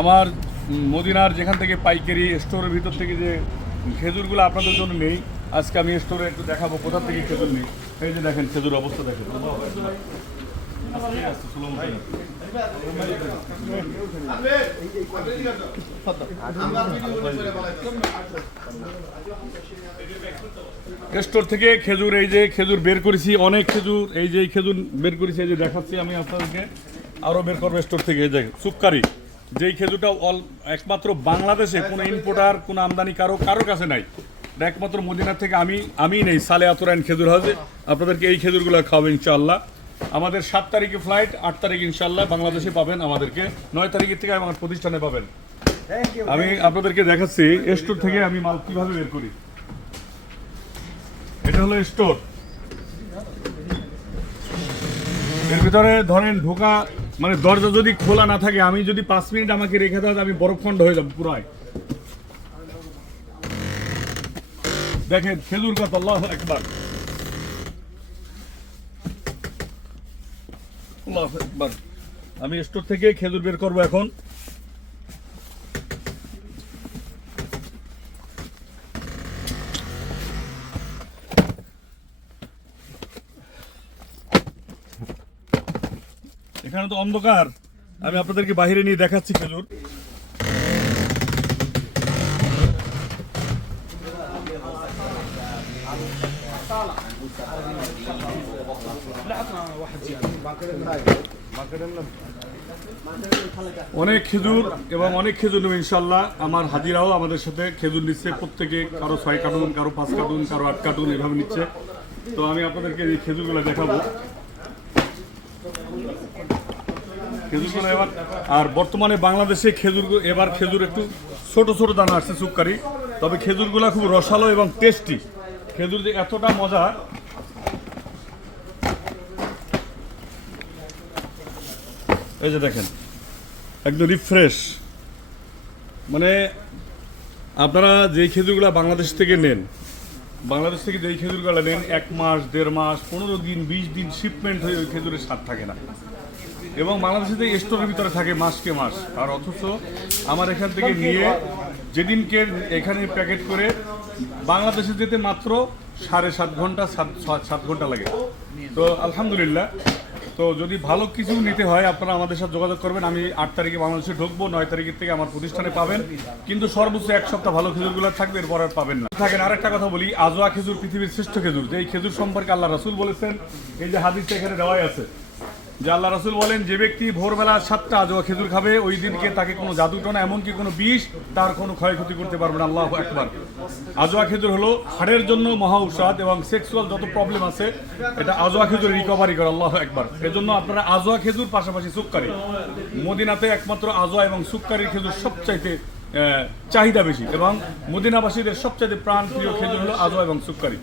আমার মদিনার যেখান থেকে পাইকারি স্টোরের ভিতর থেকে যে খেজুরগুলো আপনাদের জন্য নেই, আজকে আমি স্টোরে একটু দেখাবো কোথা থেকে খেজুর নেই। এই যে দেখেন খেজুর অবস্থা দেখেন। স্টোর থেকে খেজুর, এই যে খেজুর বের করেছি, অনেক খেজুর, এই যে খেজুর বের করেছি, এই যে দেখাচ্ছি আমি আপনাদেরকে, আরও বের করবো স্টোর থেকে। এই যে সুক্কারি, যেই খেজুরটা একমাত্র বাংলাদেশে কোনো ইম্পোর্টার কোনো আমদানি কারোর কাছে নাই, এটা একমাত্র মদিনা থেকে আমি নেই। সালে আতরাইন খেজুর হাউসে আপনাদেরকে এই খেজুরগুলো খাওয়াবো ইনশাআল্লাহ। আমাদের 7 তারিখে ফ্লাইট, 8 তারিখ ইনশাআল্লাহ বাংলাদেশে পাবেন, আমাদেরকে 9 তারিখের থেকে আমার প্রতিষ্ঠানে পাবেন। আমি আপনাদেরকে দেখাচ্ছি স্টোর থেকে আমি মাল কিভাবে বের করি। এটা হলো স্টোর, এর ভিতরে ধরেন ঢোকা মানে দরজা যদি খোলা না থাকে, আমি যদি 5 মিনিট আমাকে রেখে দেওয়া, আমি বরফখণ্ড হয়ে যাবো পুরাই। দেখেন খেজুর কত, আল্লাহু আকবার, আল্লাহু আকবার। আমি স্টোর থেকে খেজুর বের করবো এখন। এখানে তো অন্ধকার, আমি আপনাদেরকে বাইরে নিয়ে দেখাচ্ছি খেজুর। অনেক খেজুর এবং অনেক খেজুর নেব ইনশাল্লাহ। আমার হাজিরাও আমাদের সাথে খেজুর নিচ্ছে, প্রত্যেকে কারো 6 কার্টুন, কারো 5 কার্টুন, কারো 8 কার্টুন এভাবে নিচ্ছে। তো আমি আপনাদেরকে এই খেজুরগুলো দেখাবো খেজুরগুলো এবার। আর বর্তমানে বাংলাদেশে এবার খেজুর একটু ছোট ছোট দানা আসছে সুক্কারি, তবে খেজুরগুলো খুব রসালো এবং টেস্টি। খেজুর যে এতটা মজা, এই যে দেখেন একদম রিফ্রেশ। মানে আপনারা যেই খেজুরগুলো বাংলাদেশ থেকে নেন, বাংলাদেশ থেকে যেই খেজুরগুলো নেন 1 মাস, 1.5 মাস, 15 দিন, 20 দিন শিপমেন্ট হয়ে ওই খেজুরের স্বাদ থাকে না, এবং বাংলাদেশে স্টোরের ভিতরে থাকে মাসকে মাস। আর অথচ আমার এখান থেকে নিয়ে যেদিনকে এখানে প্যাকেট করে বাংলাদেশে যেতে মাত্র 7.5 ঘন্টা, 7 ঘন্টা লাগে। তো আলহামদুলিল্লাহ। তো যদি ভালো কিছু নিতে হয় আপনারা আমাদের সাথে যোগাযোগ করবেন। আমি 8 তারিখে বাংলাদেশে ঢুকবো, 9 তারিখের থেকে আমার প্রতিষ্ঠানে পাবেন, কিন্তু সর্বোচ্চ 1 সপ্তাহ ভালো খেজুরগুলো থাকবে, এরপর আর পাবেন না থাকেন। আরেকটা কথা বলি, আজওয়া খেজুর পৃথিবীর শ্রেষ্ঠ খেজুর। যে এই খেজুর সম্পর্কে আল্লাহ রাসূল বলেছেন, এই যে হাদিসটা এখানে দেওয়াই আছে, যে আল্লাহ রাসূল বলেন, যে ব্যক্তি ভোরবেলা 7টা আজওয়া খেজুর খাবে, ওই দিনকে তাকে কোনো জাদুটনা এমনকি কোনো বিষ তার কোনো ক্ষয়ক্ষতি করতে পারবে না। আল্লাহু আকবার। আজওয়া খেজুর হলো হাড়ের জন্য মহা ঔষধ, এবং সেক্সুয়াল যত প্রবলেম আছে এটা আজওয়া খেজুর রিকভারি করে। আল্লাহু আকবার। এজন্য আপনারা আজওয়া খেজুর পাশাপাশি সুক্কারি, মদিনাতে একমাত্র আজওয়া এবং সুক্কারির খেজুর সবচাইতে চাহিদা বেশি, এবং মদিনাবাসীদের সবচাইতে প্রাণ প্রিয় খেজুর হলো আজওয়া এবং সুক্কারি।